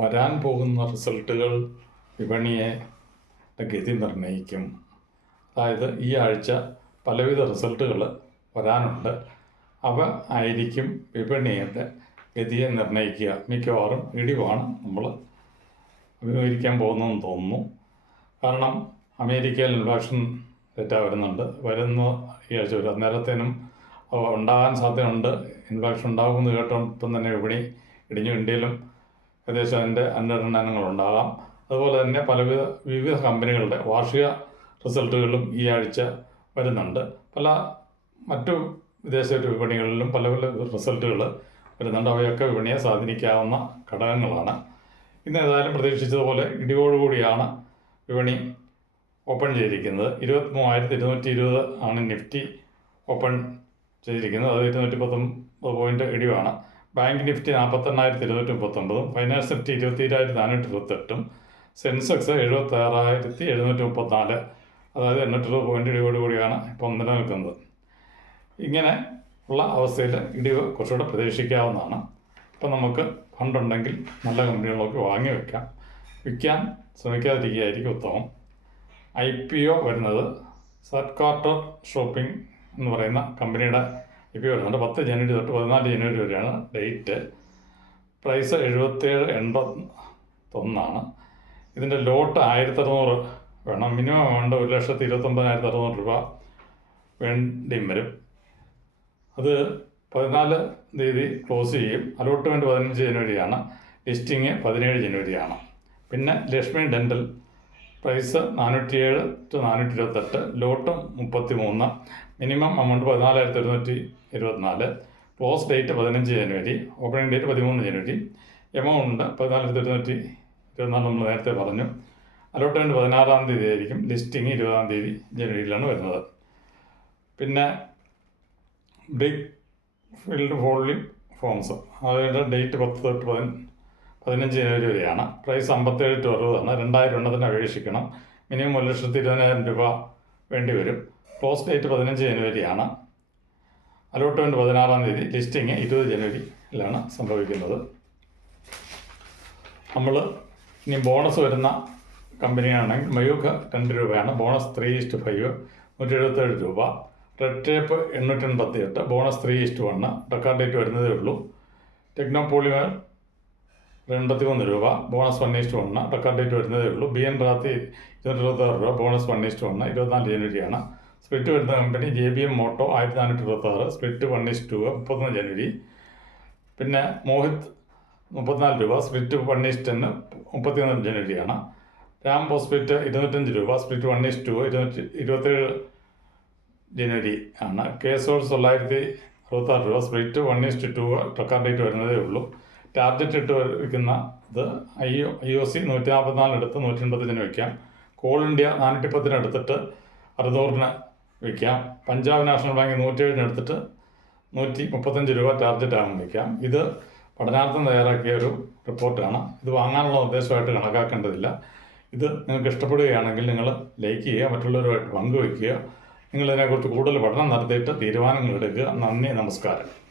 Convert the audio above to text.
വരാൻ പോകുന്ന റിസൾട്ടുകൾ വിപണിയെ ഗതി നിർണയിക്കും. അതായത് ഈ ആഴ്ച പലവിധ റിസൾട്ടുകൾ വരാനുണ്ട്. അവ ആയിരിക്കും വിപണിയുടെ ഗതിയെ നിർണയിക്കുക. മിക്കവാറും ഇടിവാണ് നമ്മൾ അഭിമുഖീകരിക്കാൻ പോകുന്നതെന്ന് തോന്നുന്നു. കാരണം അമേരിക്കയിൽ ഇൻഫ്ലേഷൻ ഡേറ്റ വരുന്നുണ്ട്. വരുന്ന ഈ ആഴ്ച വരും. അന്നേരത്തേനും ഉണ്ടാകാൻ സാധ്യതയുണ്ട്. ഇൻഫ്ലേഷൻ ഉണ്ടാകുമെന്ന് കേട്ടപ്പം തന്നെ വിപണി ഇടിഞ്ഞു. ഇന്ത്യയിലും ഏകദേശം അതിന്റെ അനുരണനങ്ങളുണ്ടാകാം അതുപോലെ തന്നെ പലവിധ വിവിധ കമ്പനികളുടെ വാർഷിക റിസൾട്ടുകളും ഈ ആഴ്ച വരുന്നുണ്ട്. പല മറ്റു വിദേശ വിപണികളിലും പല പല റിസൾട്ടുകൾ വരുന്നുണ്ട്. അവയൊക്കെ വിപണിയെ സ്വാധീനിക്കാവുന്ന ഘടകങ്ങളാണ്. ഇന്ന് ഏതായാലും പ്രതീക്ഷിച്ചതുപോലെ ഇടിയോടുകൂടിയാണ് വിപണി ഓപ്പൺ ചെയ്തിരിക്കുന്നത്. ഇരുപത്തി മൂവായിരത്തി ഇരുന്നൂറ്റി ഇരുപത് ആണ് നിഫ്റ്റി ഓപ്പൺ ചെയ്തിരിക്കുന്നത്. അത് ഇരുന്നൂറ്റി പത്തൊമ്പത് പോയിന്റ് ഇടിവാണ്. ബാങ്ക് നിഫ്റ്റി നാൽപ്പത്തെണ്ണായിരത്തി ഇരുന്നൂറ്റി മുപ്പത്തൊമ്പതും ഫൈനാൻസ് നിഫ്റ്റി ഇരുപത്തിരായിരത്തി നാനൂറ്റി ഇരുപത്തെട്ടും സെൻസെക്സ് എഴുപത്തി ആറായിരത്തി എഴുന്നൂറ്റി മുപ്പത്തിനാല് അതായത് എണ്ണൂറ്റി ഇരുപത് ഇടിവോട് കൂടിയാണ് ഇപ്പം നിലനിൽക്കുന്നത്. ഇങ്ങനെ ഉള്ള അവസ്ഥയിൽ ഇടിവ് കുറച്ചുകൂടെ പ്രതീക്ഷിക്കാവുന്നതാണ്. ഇപ്പം നമുക്ക് ഫണ്ടുണ്ടെങ്കിൽ നല്ല കമ്പനികളൊക്കെ വാങ്ങി വെക്കാം. വിൽക്കാൻ ശ്രമിക്കാതിരിക്കുകയായിരിക്കും ഉത്തമം. ഐ പി ഒ വരുന്നത് സർക്കാർട്ടർ ഷോപ്പിംഗ് എന്ന് പറയുന്ന കമ്പനിയുടെ ഒ വരുന്നുണ്ട് പത്ത് ജനുവരി തൊട്ട് പതിനാല് ജനുവരി വരെയാണ് ഡേറ്റ്. പ്രൈസ് എഴുപത്തേഴ് എൺപത്തൊന്നാണ്. ഇതിന്റെ ലോട്ട് ആയിരത്തി അറുന്നൂറ് വേണം. മിനിമം വേണ്ട ഒരു ലക്ഷത്തി ഇരുപത്തൊമ്പതിനായിരത്തി അറുന്നൂറ് രൂപ വേണ്ടി വരും. അത് പതിനാല് തീയതി ക്ലോസ് ചെയ്യും. അലോട്ട്മെന്റ് പതിനഞ്ച് ജനുവരിയാണ്. ലിസ്റ്റിങ് പതിനേഴ് ജനുവരിയാണ്. പിന്നെ ലക്ഷ്മി ഡെന്റൽ പ്രൈസ് നാനൂറ്റിയേഴ് ടു നാനൂറ്റി ഇരുപത്തെട്ട് ലോട്ട് മുപ്പത്തി മൂന്ന് മിനിമം എമൗണ്ട് പതിനാലായിരത്തി ഒരുന്നൂറ്റി ഇരുപത്തിനാല് ക്ലോസ് ഡേറ്റ് പതിനഞ്ച് ജനുവരി ഓപ്പണിംഗ് ഡേറ്റ് പതിമൂന്ന് ജനുവരി എമൗണ്ട് പതിനാലായിരത്തി ഒരുന്നൂറ്റി ഇരുപത്തിനാല് നമ്മൾ നേരത്തെ പറഞ്ഞു. അലോട്ട്മെന്റ് പതിനാറാം തീയതി ആയിരിക്കും ലിസ്റ്റിംഗ് ഇരുപതാം തീയതി ജനുവരിയിലാണ് വരുന്നത്. പിന്നെ ബിഗ് ഫീൽഡ് ഹോൾഡിംഗ് ഫോംസ് അതിന്റെ ഡേറ്റ് പത്ത് തൊട്ട് പതിന പതിനഞ്ച് ജനുവരി വരെയാണ്. പ്രൈസ് അമ്പത്തേഴ് ടു അറുപതാണ്. രണ്ടായിരം എണ്ണത്തിന് അപേക്ഷിക്കണം. മിനിമം ഒരു ലക്ഷത്തി ഇരുപതിനായിരം രൂപ വേണ്ടി വരും. ക്ലോസ് ഡേറ്റ് പതിനഞ്ച് ജനുവരിയാണ്. അലോട്ട്മെന്റ് പതിനാറാം തീയതി. ലിസ്റ്റിംഗ് ഇരുപത് ജനുവരിയിലാണ് സംഭവിക്കുന്നത്. നമ്മൾ ഇനി ബോണസ് വരുന്ന കമ്പനിയാണെങ്കിൽ മയൂഖ രണ്ട് രൂപയാണ്. ബോണസ് ത്രീ ഇസ്റ്റ് ഫൈവ് നൂറ്റി എഴുപത്തേഴ് രൂപ. റെഡ് ടേപ്പ് എണ്ണൂറ്റി എൺപത്തി എട്ട് bonus three is to one record date വരുന്നതേ ഉള്ളൂ. ടെക്നോപോളിമർ എൺപത്തി മൂന്ന് രൂപ bonus one is to one record date വരുന്നതേ ഉള്ളൂ. ബി എൻ റാത്തി ഇരുന്നൂറ്റി ഇരുപത്താറ് രൂപ ബോണസ് വൺ ഈസ്റ്റ് വണ്ണ് ഇരുപത്തിനാല് ജനുവരിയാണ് സ്പ്ലിറ്റ് വരുന്ന company J B M motto ആയിരത്തി നാനൂറ്റി ഇരുപത്താറ് സ്പ്ലിറ്റ് വൺ ഈസ്റ്റ് ടു മുപ്പത്തൊന്ന് ജനുവരി പിന്നെ മോഹിത് മുപ്പത്തിനാല് രൂപ സ്പ്ലിറ്റ് വൺ ഈസ്റ്റ് ടെന്ന് മുപ്പത്തിയൊന്ന് ജനുവരിയാണ് രാം സ്പ്ലിറ്റ് ഇരുന്നൂറ്റഞ്ച് രൂപ സ്പ്ലിറ്റ് വൺ ഈസ്റ്റ് ടു ഇരുന്നൂറ്റി ഇരുപത്തേഴ് ജനുവരി ആണ്. കേസോൾ തൊള്ളായിരത്തി അറുപത്താറ് രൂപ split one is to two record date വരുന്നതേ ഉള്ളൂ. ടാർജറ്റ് ഇട്ട് വയ്ക്കുന്ന ഇത് ഐ ഐ ഒ സി നൂറ്റി നാൽപ്പത്തിനാലിനടുത്ത് നൂറ്റി എൺപത്തഞ്ചിന് വയ്ക്കാം. കോൾ ഇന്ത്യ നാനൂറ്റി പത്തിന് എടുത്തിട്ട് അറുന്നൂറിന് വയ്ക്കാം. പഞ്ചാബ് നാഷണൽ ബാങ്ക് നൂറ്റിയേഴിന് എടുത്തിട്ട് നൂറ്റി മുപ്പത്തഞ്ച് രൂപ ടാർജറ്റ് ആകും വയ്ക്കാം. ഇത് പഠനാർത്ഥം തയ്യാറാക്കിയ ഒരു റിപ്പോർട്ടാണ്. ഇത് വാങ്ങാനുള്ള ഉദ്ദേശമായിട്ട് കണക്കാക്കേണ്ടതില്ല. ഇത് നിങ്ങൾക്ക് ഇഷ്ടപ്പെടുകയാണെങ്കിൽ നിങ്ങൾ ലൈക്ക് ചെയ്യുക മറ്റുള്ളവരുമായിട്ട് പങ്കുവയ്ക്കുക. നിങ്ങൾ ഇതിനെക്കുറിച്ച് കൂടുതൽ പഠനം നടത്തിയിട്ട് തീരുമാനങ്ങൾ എടുക്കുക. നന്ദി നമസ്കാരം.